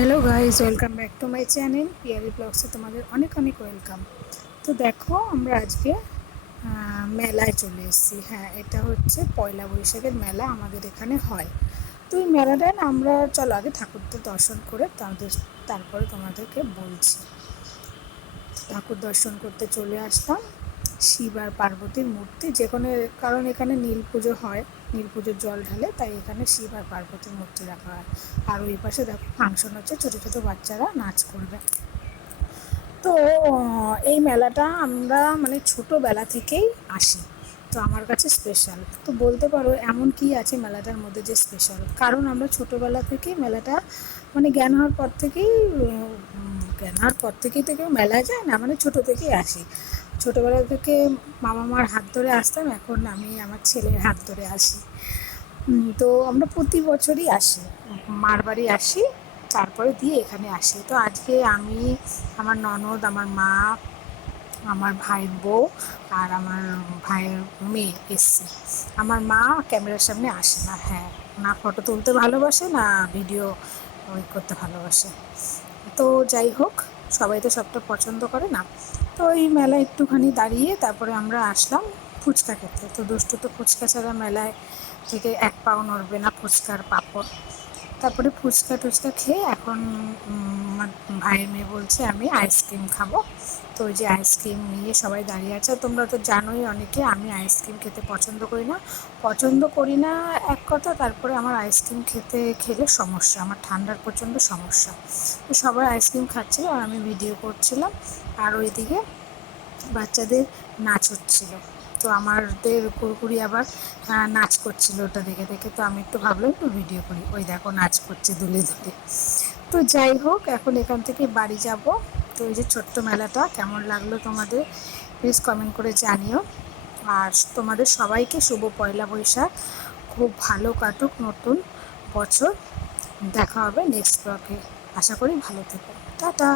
Hello guys welcome back to my channel Pyari ব্লগসে তোমাদের অনেক অনেক ওয়েলকাম। তো দেখো, আমরা আজকে মেলায় চলে এসেছি। হ্যাঁ এটা হচ্ছে পয়লা বৈশাখের মেলা আমাদের এখানে হয়। তো এই মেলাটায় আমরা, চলো আগে ঠাকুরদের দর্শন করে তাদের, তারপরে তোমাদেরকে বলছি। ঠাকুর দর্শন করতে চলে আসলাম। শিব আর পার্বতীর মূর্তি যেখানে কারণ এখানে নীল পুজো হয়, নীল পুজোর জল ঢালে, তাই এখানে শিব আর পার্বতীর মূর্তি রাখা হয়। আর ওই পাশে দেখো ফাংশন হচ্ছে, ছোটো ছোটো বাচ্চারা নাচ করবে। তো এই মেলাটা আমরা মানে ছোটোবেলা থেকেই আসি, তো আমার কাছে স্পেশাল তো বলতে পারো এমন কি আছে মেলাটার মধ্যে যে স্পেশাল কারণ আমরা ছোটোবেলা থেকেই মেলাটা মানে জ্ঞান হওয়ার পর থেকেই জ্ঞান হওয়ার পর থেকেই তো কেউ মেলায় যায় না মানে ছোটো থেকেই আসি। ছোটোবেলা থেকে মামা মার হাত ধরে আসতাম, এখন আমি আমার ছেলের হাত ধরে আসি। তো আমরা প্রতি বছরই আসি, মার বাড়ি আসি, তারপরে দিয়ে এখানে আসি। তো আজকে আমি, আমার ননদ, আমার মা, আমার ভাইয়ের বউ আর আমার ভাইয়ের মেয়ে এসছে। আমার মা ক্যামেরার সামনে আসে না হ্যাঁ না ফটো তুলতে ভালোবাসে, না ভিডিও করতে ভালোবাসে। তো যাই হোক, সবাই তো সবটা পছন্দ করে না। তো এই মেলায় একটুখানি দাঁড়িয়ে তারপরে আমরা আসলাম ফুচকা খেতে। তো দুষ্টু তো ফুচকা ছাড়া মেলায় থেকে এক পাও নড়বে না, ফুচকার পাঁপড়। তারপরে ফুচকা টুচকা খেয়ে এখন আমার ভাইয়ের মেয়ে বলছে, আমি আইসক্রিম খাব। তো ওই যে আইসক্রিম নিয়ে সবাই দাঁড়িয়ে আছে। তোমরা তো জানোই অনেকে, আমি আইসক্রিম খেতে পছন্দ করি না। পছন্দ করি না এক কথা, তারপরে আমার আইসক্রিম খেতে খেলে সমস্যা, আমার ঠান্ডার প্রচণ্ড সমস্যা। তো সবাই আইসক্রিম খাচ্ছিল আর আমি ভিডিও করছিলাম। আর ওইদিকে বাচ্চাদের নাচ হচ্ছিল। তো আমাদের কুরকুরি আবার নাচ করছিল ওটা দেখে দেখে। তো আমি একটু ভাবলাম একটু ভিডিও করি। ওই দেখো নাচ করছে দুলে দুলে। তো যাই হোক, এখন এখান থেকে বাড়ি যাব। তো এই যে ছোট্ট মেলাটা, কেমন লাগল তোমাদের? প্লিজ কমেন্ট করে জানিও। আর তোমাদের সবাইকে শুভ পয়লা বৈশাখ। খুব ভালো কাটুক নতুন বছর। দেখা হবে নেক্সট ব্লগে আশা করি ভালো থেকো। টাটা!